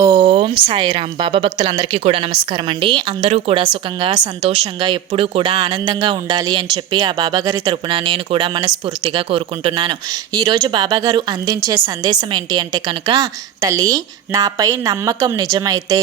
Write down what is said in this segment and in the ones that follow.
ఓం సాయిరామ్. బాబా భక్తులందరికీ కూడా నమస్కారం అండి. అందరూ కూడా సుఖంగా సంతోషంగా ఎప్పుడూ కూడా ఆనందంగా ఉండాలి అని చెప్పి ఆ బాబాగారి తరపున నేను కూడా మనస్ఫూర్తిగా కోరుకుంటున్నాను. ఈరోజు బాబాగారు అందించే సందేశం ఏంటి అంటే కనుక, తల్లి నాపై నమ్మకం నిజమైతే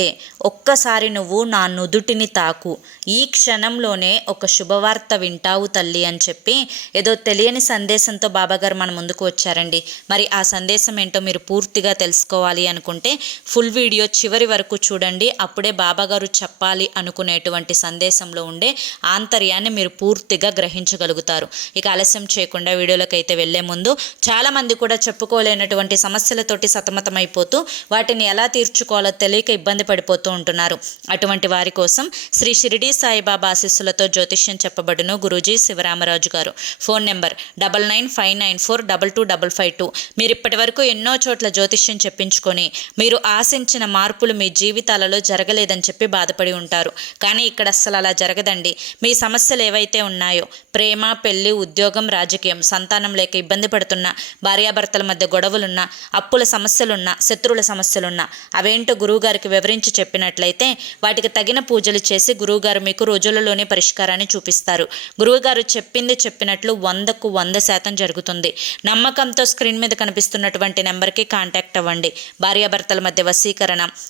ఒక్కసారి నువ్వు నా నుదుటిని తాకు, ఈ క్షణంలోనే ఒక శుభవార్త వింటావు తల్లి అని చెప్పి ఏదో తెలియని సందేశంతో బాబాగారు మన ముందుకు వచ్చారండి. మరి ఆ సందేశం ఏంటో మీరు పూర్తిగా తెలుసుకోవాలి అనుకుంటే ఫుల్ వీడియో చివరి వరకు చూడండి. అప్పుడే బాబాగారు చెప్పాలి అనుకునేటువంటి సందేశంలో ఉండే ఆంతర్యాన్ని మీరు పూర్తిగా గ్రహించగలుగుతారు. ఇక ఆలస్యం చేయకుండా వీడియోలోకి అయితే వెళ్లే ముందు, చాలామంది కూడా చెప్పుకోలేనటువంటి సమస్యలతోటి సతమతమైపోతూ వాటిని ఎలా తీర్చుకోవాలో తెలియక ఇబ్బంది పడిపోతూ ఉంటున్నారు. అటువంటి వారి కోసం శ్రీ షిరిడి సాయిబాబా ఆశీస్సులతో జ్యోతిష్యం చెప్పబడును గురూజీ శివరామరాజు గారు. Phone number 995994225552. మీరు ఇప్పటి వరకు ఎన్నో చోట్ల జ్యోతిష్యం చెప్పించుకొని మీరు ఆశించిన మార్పులు మీ జీవితాలలో జరగలేదని చెప్పి బాధపడి ఉంటారు. కానీ ఇక్కడ అస్సలు అలా జరగదండి. మీ సమస్యలు ఏవైతే ఉన్నాయో, ప్రేమ, పెళ్లి, ఉద్యోగం, రాజకీయం, సంతానం లేక ఇబ్బంది పడుతున్నా, భార్యాభర్తల మధ్య గొడవలున్నా, అప్పుల సమస్యలున్నా, శత్రువుల సమస్యలున్నా, అవేంటో గురువుగారికి వివరించి చెప్పినట్లయితే వాటికి తగిన పూజలు చేసి గురువుగారు మీకు రోజులలోనే పరిష్కారాన్ని చూపిస్తారు. గురువుగారు చెప్పింది చెప్పినట్లు 100కు 100% జరుగుతుంది. నమ్మకంతో స్క్రీన్ మీద కనిపిస్తున్నటువంటి నెంబర్కి కాంటాక్ట్ అవ్వండి. భార్యాభర్తల మధ్య వశీకరణ,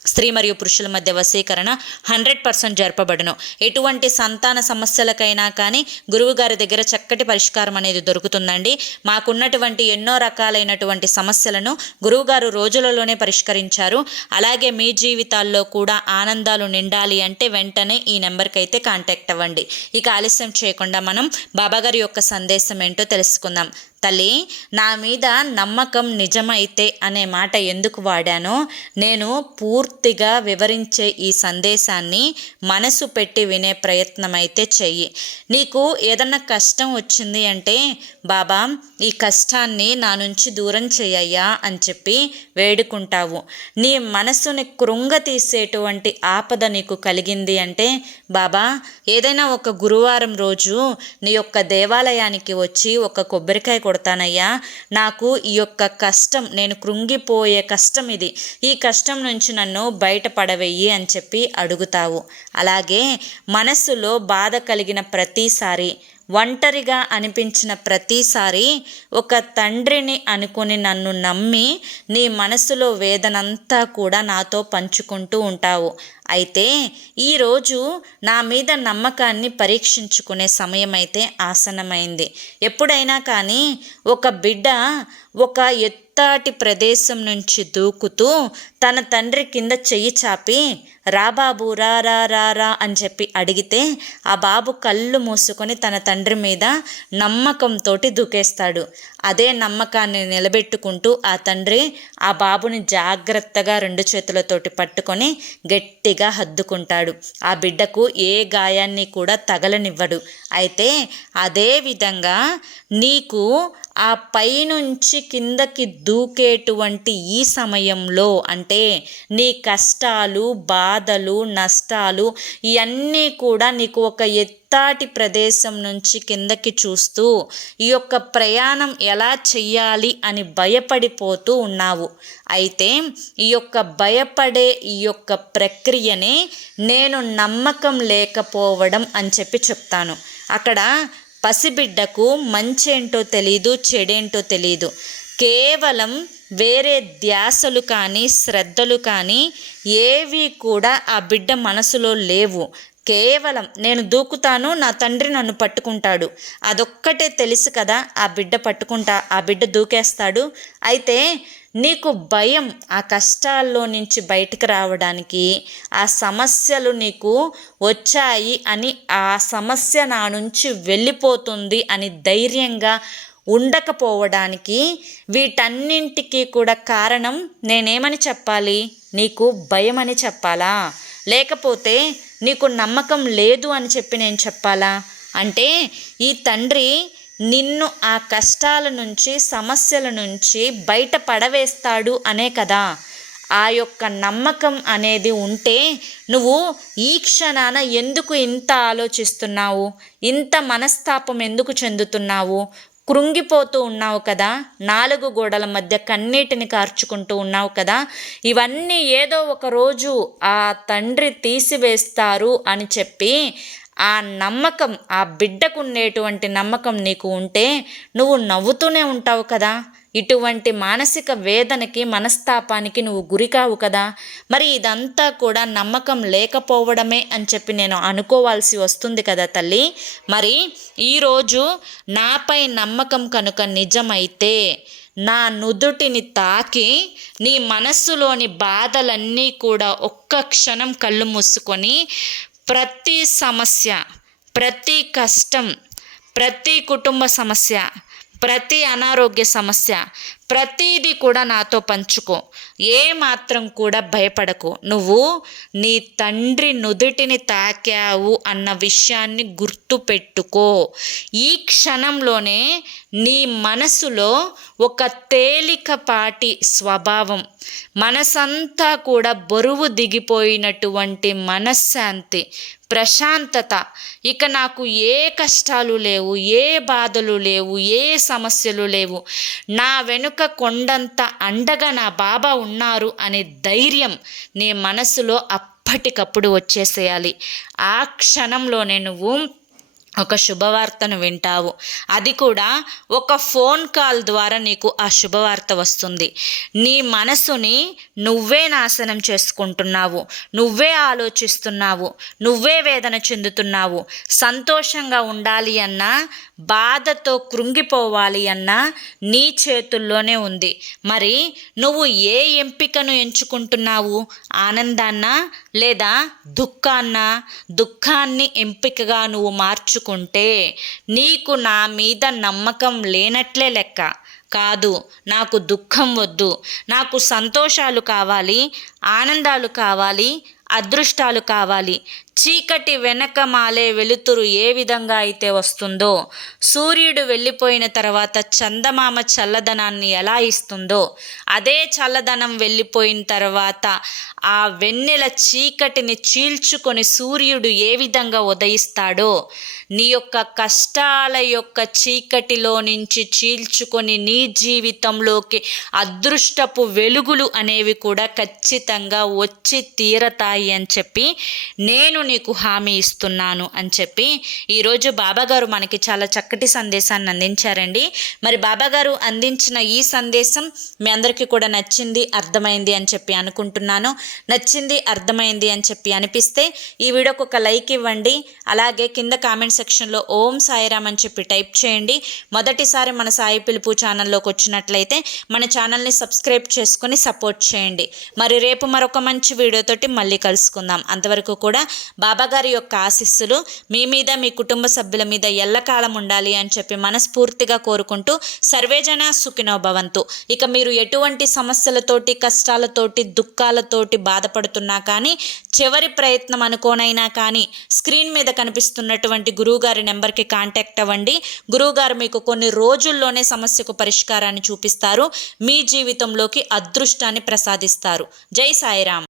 స్త్రీ మరియు పురుషుల మధ్య వశీకరణ 100% జరపబడును. ఎటువంటి సంతాన సమస్యలకైనా కానీ గురువుగారి దగ్గర చక్కటి పరిష్కారం అనేది దొరుకుతుందండి. మాకున్నటువంటి ఎన్నో రకాలైనటువంటి సమస్యలను గురువుగారు రోజులలోనే పరిష్కరించారు. అలాగే మీ జీవితాల్లో కూడా ఆనందాలు నిండాలి అంటే వెంటనే ఈ నెంబర్కి అయితే కాంటాక్ట్ అవ్వండి. ఇక ఆలస్యం చేయకుండా మనం బాబాగారి యొక్క సందేశం ఏంటో తెలుసుకుందాం. తల్లి, నా మీద నమ్మకం నిజమైతే అనే మాట ఎందుకు వాడానో నేను పూర్తిగా వివరించే ఈ సందేశాన్ని మనసు పెట్టి వినే ప్రయత్నం అయితే చెయ్యి. నీకు ఏదన్నా కష్టం వచ్చింది అంటే, బాబా ఈ కష్టాన్ని నా నుంచి దూరం చేయయ్యా అని చెప్పి వేడుకుంటావు. నీ మనసుని కృంగతీసేటువంటి ఆపద నీకు కలిగింది అంటే, బాబా ఏదైనా ఒక గురువారం రోజు నీ యొక్క దేవాలయానికి వచ్చి ఒక కొబ్బరికాయ కొడతానయ్యా, నాకు ఈ యొక్క కష్టం, నేను కృంగిపోయే కష్టం ఇది, ఈ కష్టం నుంచి నన్ను బయటపడవేయి అని చెప్పి అడుగుతావు. అలాగే మనసులో బాధ కలిగిన ప్రతిసారి, ఒంటరిగా అనిపించిన ప్రతిసారి ఒక తండ్రిని అనుకుని నన్ను నమ్మి నీ మనసులో వేదనంతా కూడా నాతో పంచుకుంటూ ఉంటావు. అయితే ఈరోజు నా మీద నమ్మకాన్ని పరీక్షించుకునే సమయం అయితే ఆసన్నమైంది. ఎప్పుడైనా కానీ ఒక బిడ్డ ఒక ఎత్తాటి ప్రదేశం నుంచి దూకుతూ తన తండ్రి కింద చెయ్యి చాపి రా బాబు రా రా రా రా అని చెప్పి అడిగితే ఆ బాబు కళ్ళు మూసుకొని తన తండ్రి మీద నమ్మకంతో దూకేస్తాడు. అదే నమ్మకాన్ని నిలబెట్టుకుంటూ ఆ తండ్రి ఆ బాబుని జాగ్రత్తగా 2 చేతులతోటి పట్టుకొని గట్టిగా హత్తుకుంటాడు. ఆ బిడ్డకు ఏ గాయాన్ని కూడా తగలనివ్వడు. అయితే అదే విధంగా నీకు ఆ పైనుంచి కిందకి దూకేటువంటి ఈ సమయంలో, అంటే నీ కష్టాలు, బాధలు, నష్టాలు ఇవన్నీ కూడా నీకు ఒక ఎత్తాటి ప్రదేశం నుంచి కిందకి చూస్తూ ఈ యొక్క ప్రయాణం ఎలా చెయ్యాలి అని భయపడిపోతూ ఉన్నావు. అయితే ఈ యొక్క భయపడే ఈ యొక్క ప్రక్రియనే నేను నమ్మకం లేకపోవడం అని చెప్పి చెప్తాను. అక్కడ పసిబిడ్డకు మంచేంటో తెలీదు, చెడేంటో తెలీదు. కేవలం వేరే ధ్యాసలు కానీ శ్రద్ధలు కానీ ఏవి కూడా ఆ బిడ్డ మనసులో లేవు. కేవలం నేను దూకుతాను, నా తండ్రి నన్ను పట్టుకుంటాడు, అదొక్కటే తెలుసు కదా, ఆ బిడ్డ దూకేస్తాడు. అయితే నీకు భయం ఆ కష్టాల్లో నుంచి బయటకు రావడానికి, ఆ సమస్యలు నీకు వచ్చాయి అని, ఆ సమస్య నా నుంచి వెళ్ళిపోతుంది అని ధైర్యంగా ఉండకపోవడానికి, వీటన్నింటికీ కూడా కారణం నేనేమని చెప్పాలి? నీకు భయం అని చెప్పాలా? లేకపోతే నీకు నమ్మకం లేదు అని చెప్పి నేను చెప్పాలా? అంటే ఈ తండ్రి నిన్ను ఆ కష్టాల నుంచి, సమస్యల నుంచి బయట పడవేస్తాడు అనే కదా. ఆ యొక్క నమ్మకం అనేది ఉంటే నువ్వు ఈ క్షణాన ఎందుకు ఇంత ఆలోచిస్తున్నావు? ఇంత మనస్తాపం ఎందుకు చెందుతున్నావు? కృంగిపోతూ ఉన్నావు కదా, 4 గోడల మధ్య కన్నీటిని కార్చుకుంటూ ఉన్నావు కదా, ఇవన్నీ ఏదో ఒక రోజు ఆ తండ్రి తీసివేస్తారు అని చెప్పి ఆ నమ్మకం, ఆ బిడ్డకు ఉండేటువంటి నమ్మకం నీకు ఉంటే నువ్వు నవ్వుతూనే ఉంటావు కదా. ఇటువంటి మానసిక వేదనకి, మనస్తాపానికి నువ్వు గురికావు కదా. మరి ఇదంతా కూడా నమ్మకం లేకపోవడమే అని చెప్పి నేను అనుకోవాల్సి వస్తుంది కదా తల్లి. మరి ఈరోజు నాపై నమ్మకం కనుక నిజమైతే నా నుదుటిని తాకి నీ మనస్సులోని బాధలన్నీ కూడా ఒక్క క్షణం కళ్ళు మూసుకొని ప్రతి సమస్య, ప్రతి కష్టం, ప్రతి కుటుంబ సమస్య, ప్రతి అనారోగ్య సమస్య, ప్రతిదీ కూడా నాతో పంచుకో. ఏ మాత్రం కూడా భయపడకు. నువ్వు నీ తండ్రి నుదుటిని తాకావు అన్న విషయాన్ని గుర్తుపెట్టుకో. ఈ క్షణంలోనే నీ మనసులో ఒక తేలికపాటి స్వభావం, మనసంతా కూడా బరువు దిగిపోయినటువంటి మనశ్శాంతి, ప్రశాంతత, ఇక నాకు ఏ కష్టాలు లేవు, ఏ బాధలు లేవు, ఏ సమస్యలు లేవు, నా వెనుక కొండంత అండగా నా బాబా ఉన్నారు అనే ధైర్యం నీ మనసులో అప్పటికప్పుడు వచ్చేసేయాలి. ఆ క్షణంలోనే నువ్వు ఒక శుభవార్తను వింటావు. అది కూడా ఒక ఫోన్ కాల్ ద్వారా నీకు ఆ శుభవార్త వస్తుంది. నీ మనసుని నువ్వే నాశనం చేసుకుంటున్నావు, నువ్వే ఆలోచిస్తున్నావు, నువ్వే వేదన చెందుతున్నావు. సంతోషంగా ఉండాలి అన్నా, బాధతో కృంగిపోవాలి అన్నా నీ చేతుల్లోనే ఉంది. మరి నువ్వు ఏ ఎంపికను ఎంచుకుంటున్నావు? ఆనందాన్నా లేదా దుఃఖాన్నా? దుఃఖాన్ని ఎంపికగా నువ్వు మార్చుకుంటే నీకు నా మీద నమ్మకం లేనట్లే లెక్క. కాదు, నాకు దుఃఖం వద్దు, నాకు సంతోషాలు కావాలి, ఆనందాలు కావాలి, అదృష్టాలు కావాలి. చీకటి వెనక మాలే వెలుతురు ఏ విధంగా అయితే వస్తుందో, సూర్యుడు వెళ్ళిపోయిన తర్వాత చందమామ చల్లదనాన్ని ఎలా ఇస్తుందో, అదే చల్లదనం వెళ్ళిపోయిన తర్వాత ఆ వెన్నెల చీకటిని చీల్చుకొని సూర్యుడు ఏ విధంగా ఉదయిస్తాడో, నీ యొక్క కష్టాల యొక్క చీకటిలో నుంచి చీల్చుకొని నీ జీవితంలోకి అదృష్టపు వెలుగులు అనేవి కూడా ఖచ్చితంగా వచ్చి తీరతాయి అని చెప్పి నేను నీకు హామీ ఇస్తున్నాను అని చెప్పి ఈరోజు బాబాగారు మనకి చాలా చక్కటి సందేశాన్ని అందించారండి. మరి బాబాగారు అందించిన ఈ సందేశం మీ అందరికీ కూడా నచ్చింది, అర్థమైంది అని చెప్పి అనుకుంటున్నాను. నచ్చింది, అర్థమైంది అని చెప్పి అనిపిస్తే ఈ వీడియోకి ఒక లైక్ ఇవ్వండి. అలాగే కింద కామెంట్ సెక్షన్లో ఓం సాయిరామ్ అని చెప్పి టైప్ చేయండి. మొదటిసారి మన సాయి పిలుపు ఛానల్లోకి వచ్చినట్లయితే మన ఛానల్ని సబ్స్క్రైబ్ చేసుకొని సపోర్ట్ చేయండి. మరి రేపు మరొక మంచి వీడియోతోటి మళ్ళీ కలుసుకుందాం. అంతవరకు కూడా బాబాగారి యొక్క ఆశీస్సులు మీ మీద, మీ కుటుంబ సభ్యుల మీద ఎల్లకాలం ఉండాలి అని చెప్పి మనస్ఫూర్తిగా కోరుకుంటూ సర్వేజన సుఖినో భవంతు. ఇక మీరు ఎటువంటి సమస్యలతోటి, కష్టాలతోటి, దుఃఖాలతోటి బాధపడుతున్నా కానీ, చివరి ప్రయత్నం అనుకోనైనా కానీ స్క్రీన్ మీద కనిపిస్తున్నటువంటి గురువుగారి నెంబర్కి కాంటాక్ట్ అవ్వండి. గురువుగారు మీకు కొన్ని రోజుల్లోనే సమస్యకు పరిష్కారాన్ని చూపిస్తారు, మీ జీవితంలోకి అదృష్టాన్ని ప్రసాదిస్తారు. జై సాయిరామ్.